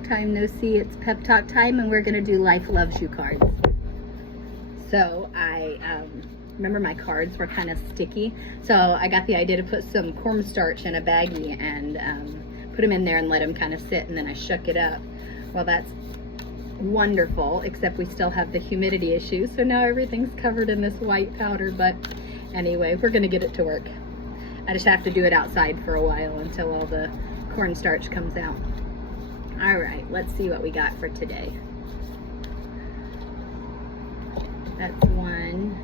long time no see. It's pep talk time, and we're going to do Life Loves You cards. So I remember my cards were kind of sticky, so I got the idea to put some cornstarch in a baggie and put them in there and let them kind of sit, and then I shook it up. Well, that's wonderful, except we still have the humidity issue, so now everything's covered in this white powder. But anyway, we're going to get it to work. I just have to do it outside for a while until all the cornstarch comes out. All right, let's see what we got for today. That's one.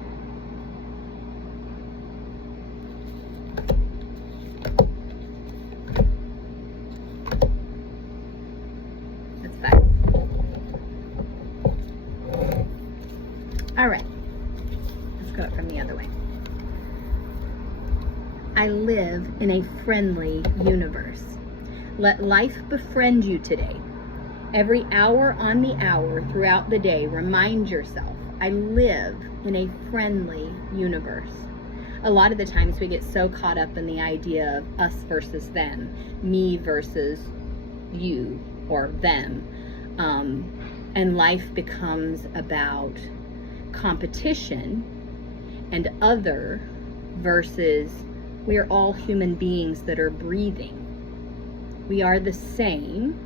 That's five. All right, let's go from the other way. I live in a friendly universe. Let life befriend you today. Every hour on the hour throughout the day, remind yourself, I live in a friendly universe. A lot of the times we get so caught up in the idea of us versus them, me versus you or them, and life becomes about competition and other versus we are all human beings that are breathing. We are the same.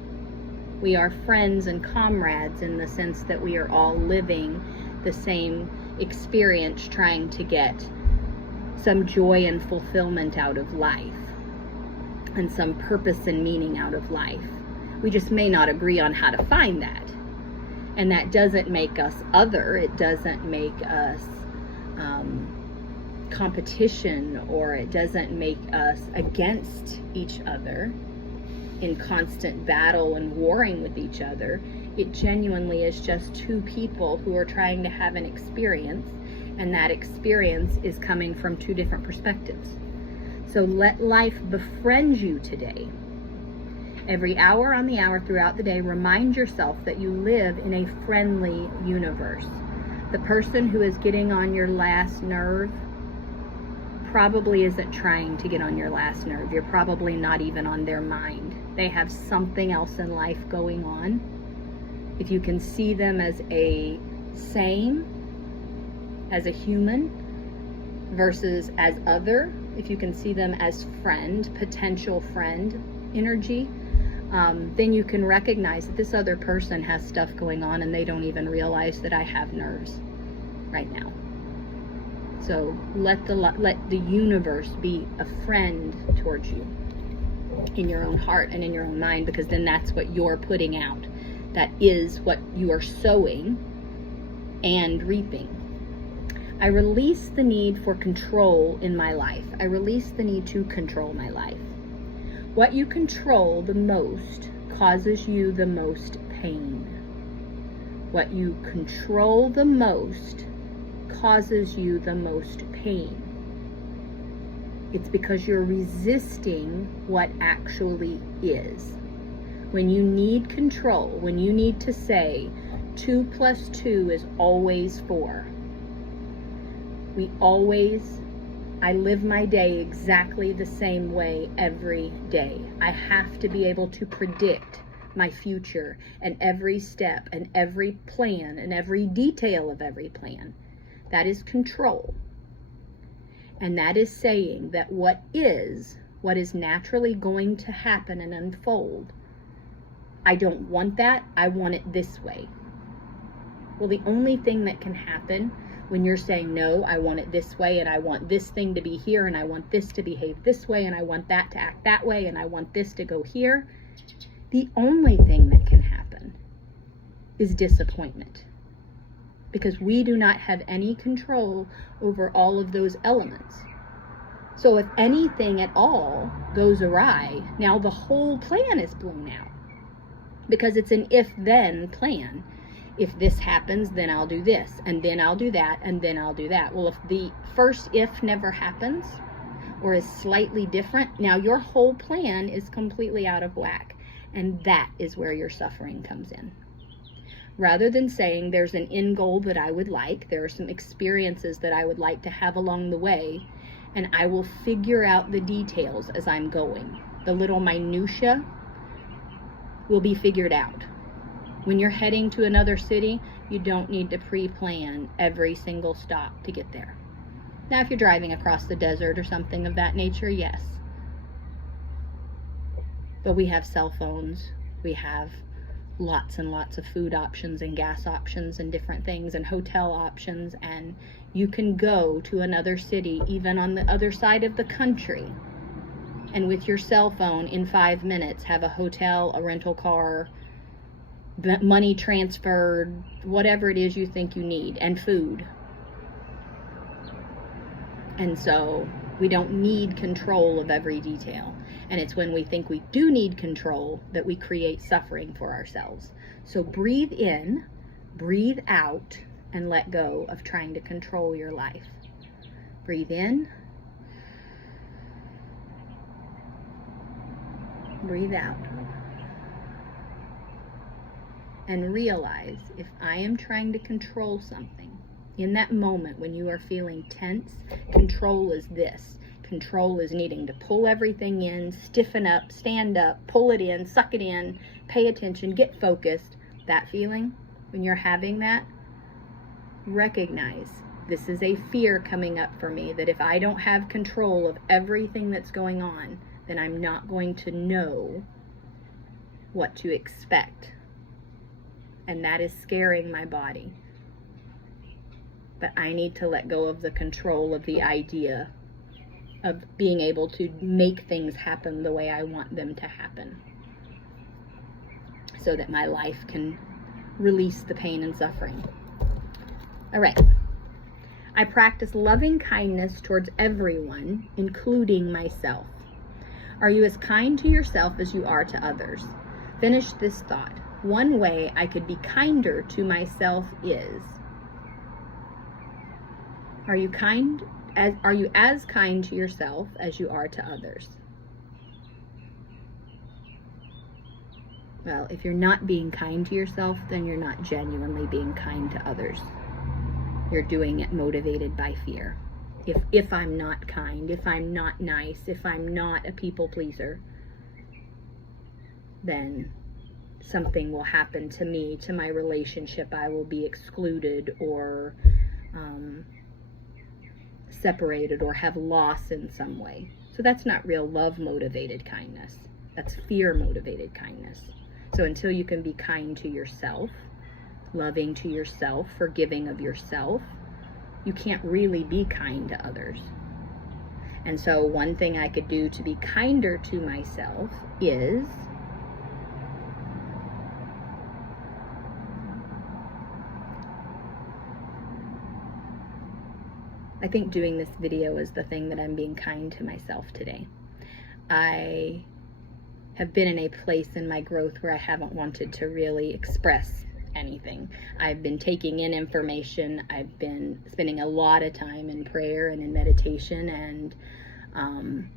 We are friends and comrades in the sense that we are all living the same experience, trying to get some joy and fulfillment out of life and some purpose and meaning out of life. We just may not agree on how to find that. And that doesn't make us other. It doesn't make us competition, or it doesn't make us against each other in constant battle and warring with each other. It genuinely is just two people who are trying to have an experience, and that experience is coming from two different perspectives. So let life befriend you today. Every hour on the hour throughout the day, remind yourself that you live in a friendly universe. The person who is getting on your last nerve probably isn't trying to get on your last nerve. You're probably not even on their mind. They have something else in life going on. If you can see them as a same, as a human, versus as other, if you can see them as friend, potential friend energy, then you can recognize that this other person has stuff going on and they don't even realize that I have nerves right now. So let the universe be a friend towards you in your own heart and in your own mind, because then that's what you're putting out. That is what you are sowing and reaping. I release the need for control in my life. I release the need to control my life. What you control the most causes you the most pain. What you control the most causes you the most pain. It's because you're resisting what actually is. When you need control, when you need to say 2 + 2 is always 4. I live my day exactly the same way every day. I have to be able to predict my future and every step and every plan and every detail of every plan. That is control. And that is saying that what is naturally going to happen and unfold, I don't want that, I want it this way. Well, the only thing that can happen when you're saying, no, I want it this way, and I want this thing to be here, and I want this to behave this way, and I want that to act that way, and I want this to go here, the only thing that can happen is disappointment. Because we do not have any control over all of those elements. So if anything at all goes awry, now the whole plan is blown out. Because it's an if-then plan. If this happens, then I'll do this, and then I'll do that, and then I'll do that. Well, if the first if never happens, or is slightly different, now your whole plan is completely out of whack. And that is where your suffering comes in. Rather than saying there's an end goal that I would like, there are some experiences that I would like to have along the way, and I will figure out the details as I'm going. The little minutia will be figured out. When you're heading to another city, you don't need to pre-plan every single stop to get there. Now, if you're driving across the desert or something of that nature, yes. But we have cell phones, we have lots and lots of food options and gas options and different things and hotel options, and you can go to another city, even on the other side of the country, and with your cell phone in 5 minutes have a hotel, a rental car, money transferred, whatever it is you think you need, and food. And so we don't need control of every detail. And it's when we think we do need control that we create suffering for ourselves. So breathe in, breathe out, and let go of trying to control your life. Breathe in, breathe out. And realize, if I am trying to control something, in that moment when you are feeling tense, control is this. Control is needing to pull everything in, stiffen up, stand up, pull it in, suck it in, pay attention, get focused. That feeling, when you're having that, recognize this is a fear coming up for me, that if I don't have control of everything that's going on, then I'm not going to know what to expect. And that is scaring my body. But I need to let go of the control of the idea of being able to make things happen the way I want them to happen, so that my life can release the pain and suffering. All right. I practice loving kindness towards everyone, including myself. Are you as kind to yourself as you are to others? Finish this thought. One way I could be kinder to myself is, are you as kind to yourself as you are to others? Well, if you're not being kind to yourself, then you're not genuinely being kind to others. You're doing it motivated by fear. If I'm not kind, if I'm not nice, if I'm not a people pleaser, then something will happen to me, to my relationship. I will be excluded or separated or have loss in some way. So that's not real love-motivated kindness. That's fear-motivated kindness. So until you can be kind to yourself, loving to yourself, forgiving of yourself, you can't really be kind to others. And so one thing I could do to be kinder to myself is I think doing this video is the thing that I'm being kind to myself today. I have been in a place in my growth where I haven't wanted to really express anything. I've been taking in information. I've been spending a lot of time in prayer and in meditation, and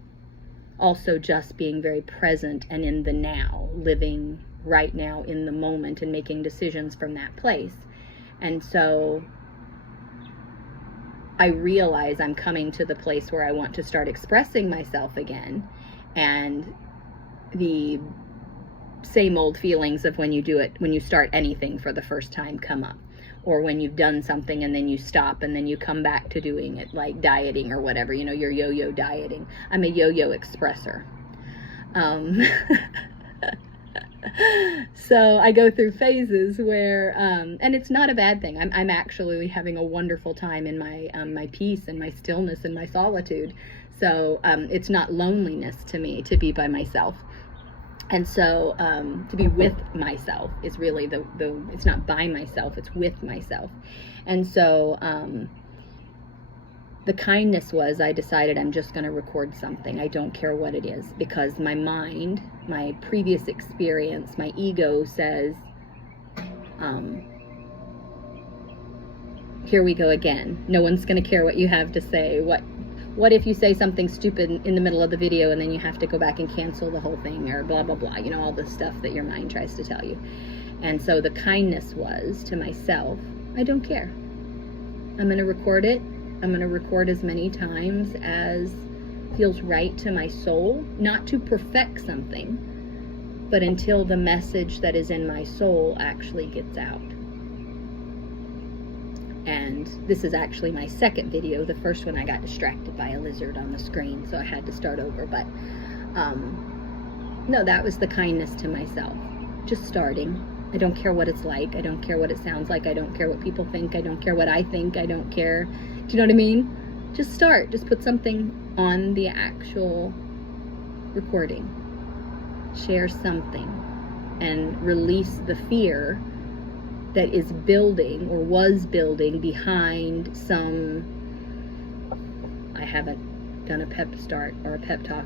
also just being very present and in the now, living right now in the moment and making decisions from that place. And so I realize I'm coming to the place where I want to start expressing myself again, and the same old feelings of when you do it, when you start anything for the first time, come up, or when you've done something and then you stop and then you come back to doing it, like dieting or whatever, you know, you're yo-yo dieting. I'm a yo-yo expresser. So I go through phases where, and it's not a bad thing. I'm actually having a wonderful time in my my peace and my stillness and my solitude. So it's not loneliness to me to be by myself. And so to be with myself is really the it's not by myself, it's with myself. And so the kindness was, I decided I'm just going to record something. I don't care what it is, because my mind, my previous experience, my ego says, here we go again. No one's going to care what you have to say. What if you say something stupid in the middle of the video and then you have to go back and cancel the whole thing, or blah, blah, blah, you know, all the stuff that your mind tries to tell you. And so the kindness was to myself, I don't care. I'm going to record it. I'm going to record as many times as feels right to my soul, not to perfect something, but until the message that is in my soul actually gets out. And this is actually my second video. The first one I got distracted by a lizard on the screen, so I had to start over. But no, that was the kindness to myself. Just starting. I don't care what it's like. I don't care what it sounds like. I don't care what people think. I don't care what I think. I don't care. Do you know what I mean? Just start. Just put something on the actual recording. Share something and release the fear that is building or was building behind some. I haven't done a pep start or a pep talk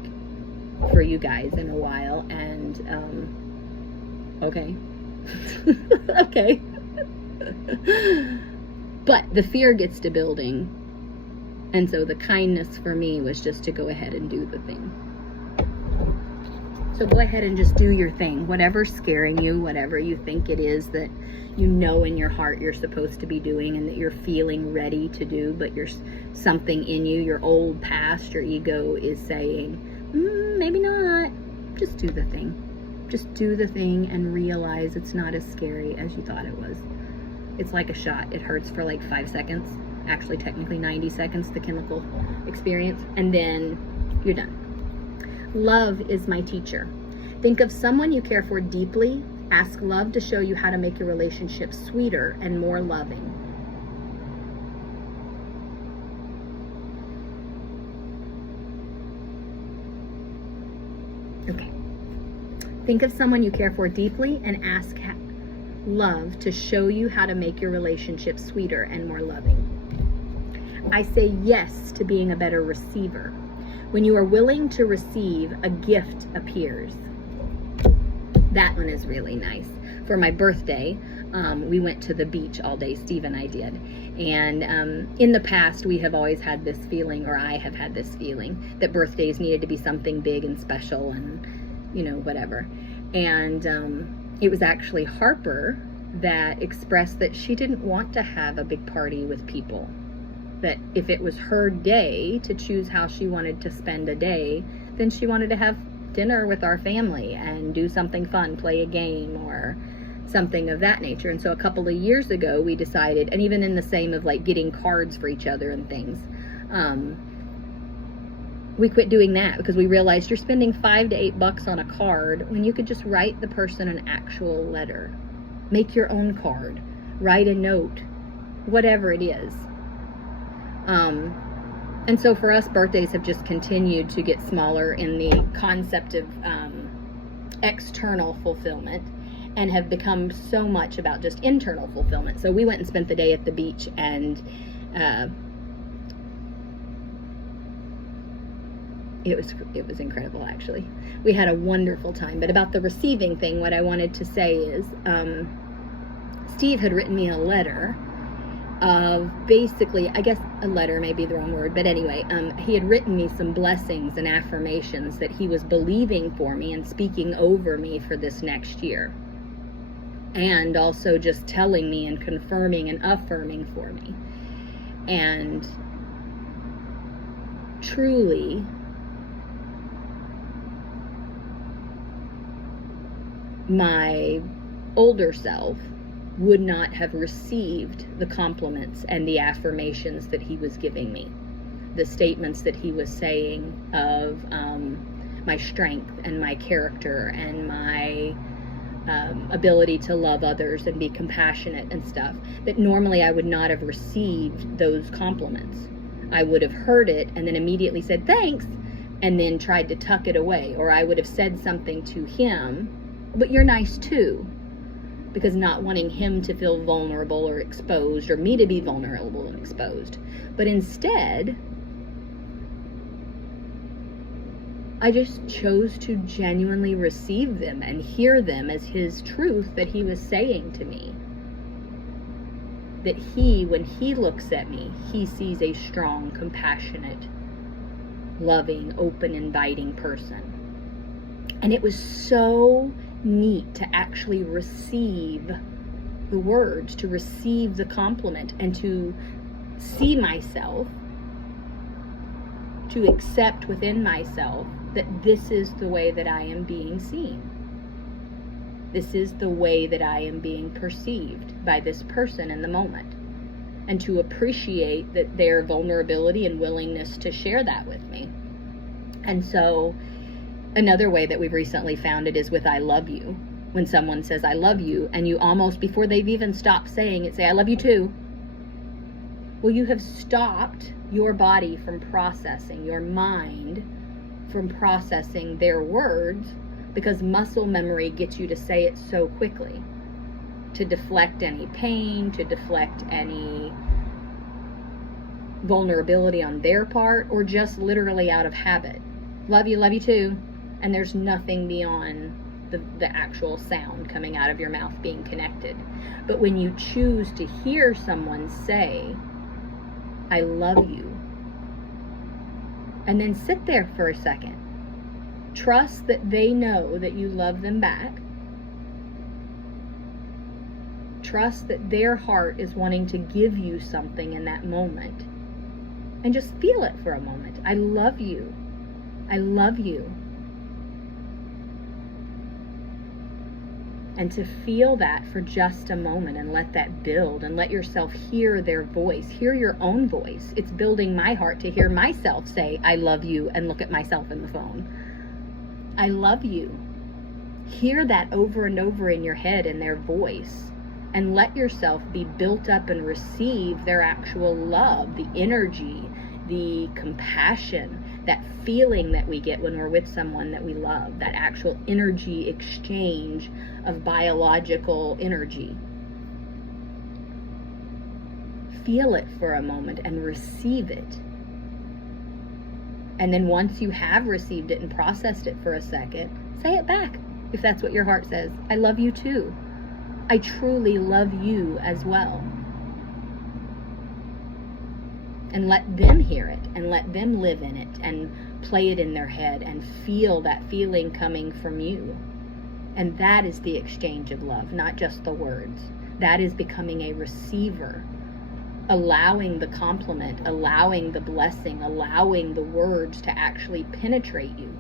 for you guys in a while, and okay. Okay. But the fear gets to building, and so the kindness for me was just to go ahead and do the thing. So go ahead and just do your thing. Whatever's scaring you, whatever you think it is that you know in your heart you're supposed to be doing and that you're feeling ready to do, but you're something in you, your old past, your ego is saying, maybe not. Just do the thing. Just do the thing and realize it's not as scary as you thought it was. It's like a shot. It hurts for like 5 seconds. Actually, technically 90 seconds, the chemical experience. And then you're done. Love is my teacher. Think of someone you care for deeply. Ask love to show you how to make your relationship sweeter and more loving. Okay. Think of someone you care for deeply and ask love to show you how to make your relationship sweeter and more loving. I say yes to being a better receiver. When you are willing to receive, a gift appears. That one is really nice. For my birthday, we went to the beach all day, Steve and I did. And in the past, we have always had this feeling, or I have had this feeling, that birthdays needed to be something big and special and, you know, whatever. And it was actually Harper that expressed that she didn't want to have a big party with people. That if it was her day to choose how she wanted to spend a day, then she wanted to have dinner with our family and do something fun, play a game or something of that nature. And so a couple of years ago we decided, and even in the same of like getting cards for each other and things, we quit doing that because we realized you're spending $5 to $8 on a card when you could just write the person an actual letter. Make your own card, write a note, whatever it is. And so for us, birthdays have just continued to get smaller in the concept of external fulfillment and have become so much about just internal fulfillment. So we went and spent the day at the beach, and it was incredible, actually. We had a wonderful time. But about the receiving thing, what I wanted to say is Steve had written me a letter of basically, I guess a letter may be the wrong word, but anyway, he had written me some blessings and affirmations that he was believing for me and speaking over me for this next year. And also just telling me and confirming and affirming for me. And truly, my older self would not have received the compliments and the affirmations that he was giving me. The statements that he was saying of my strength and my character and my ability to love others and be compassionate and stuff, that normally I would not have received those compliments. I would have heard it and then immediately said thanks and then tried to tuck it away, or I would have said something to him, but you're nice too, because not wanting him to feel vulnerable or exposed, or me to be vulnerable and exposed. But instead, I just chose to genuinely receive them and hear them as his truth that he was saying to me. That he, when he looks at me, he sees a strong, compassionate, loving, open, inviting person. And it was so neat to actually receive the words, to receive the compliment, and to see myself, to accept within myself that this is the way that I am being seen. This is the way that I am being perceived by this person in the moment. And to appreciate that their vulnerability and willingness to share that with me. And so another way that we've recently found it is with I love you. When someone says I love you, and you almost, before they've even stopped saying it, say I love you too. Well, you have stopped your body from processing, your mind from processing their words, because muscle memory gets you to say it so quickly, to deflect any pain, to deflect any vulnerability on their part, or just literally out of habit. Love you too. And there's nothing beyond the actual sound coming out of your mouth being connected. But when you choose to hear someone say, I love you, and then sit there for a second, trust that they know that you love them back, trust that their heart is wanting to give you something in that moment, and just feel it for a moment. I love you. I love you. And to feel that for just a moment and let that build, and let yourself hear their voice, hear your own voice. It's building my heart to hear myself say, I love you, and look at myself in the phone. I love you. Hear that over and over in your head in their voice, and let yourself be built up and receive their actual love, the energy, the compassion, that feeling that we get when we're with someone that we love, that actual energy exchange of biological energy. Feel it for a moment and receive it. And then once you have received it and processed it for a second, say it back if that's what your heart says. I love you too. I truly love you as well. And let them hear it, and let them live in it, and play it in their head, and feel that feeling coming from you. And that is the exchange of love, not just the words. That is becoming a receiver, allowing the compliment, allowing the blessing, allowing the words to actually penetrate you.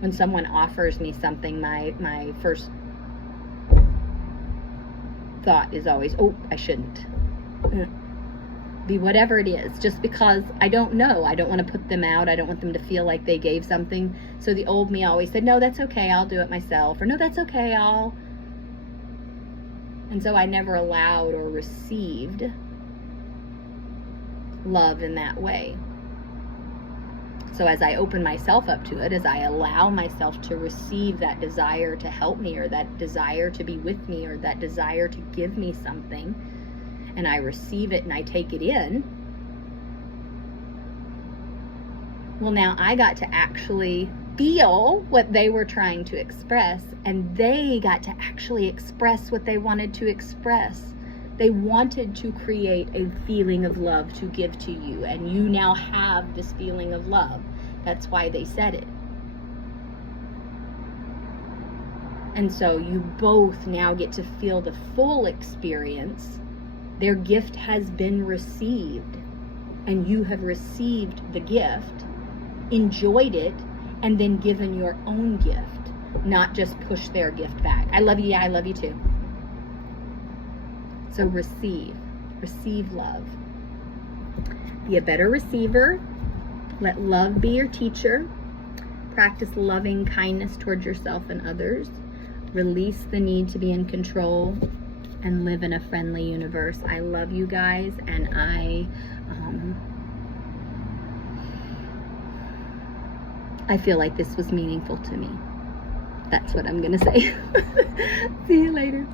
When someone offers me something, my first thought is always, oh, I shouldn't. Be whatever it is, just because I don't know. I don't want to put them out. I don't want them to feel like they gave something. So the old me always said, no, that's okay, I'll do it myself. Or no, that's okay, And so I never allowed or received love in that way. So as I open myself up to it, as I allow myself to receive that desire to help me, or that desire to be with me, or that desire to give me something, and I receive it and I take it in, well, now I got to actually feel what they were trying to express, and they got to actually express what they wanted to express. They wanted to create a feeling of love to give to you, and you now have this feeling of love. That's why they said it. And so you both now get to feel the full experience. Their gift has been received, and you have received the gift, enjoyed it, and then given your own gift, not just push their gift back. I love you, yeah, I love you too. So receive love. Be a better receiver. Let love be your teacher. Practice loving kindness towards yourself and others. Release the need to be in control, and live in a friendly universe. I love you guys, and I feel like this was meaningful to me. That's what I'm gonna say. See you later.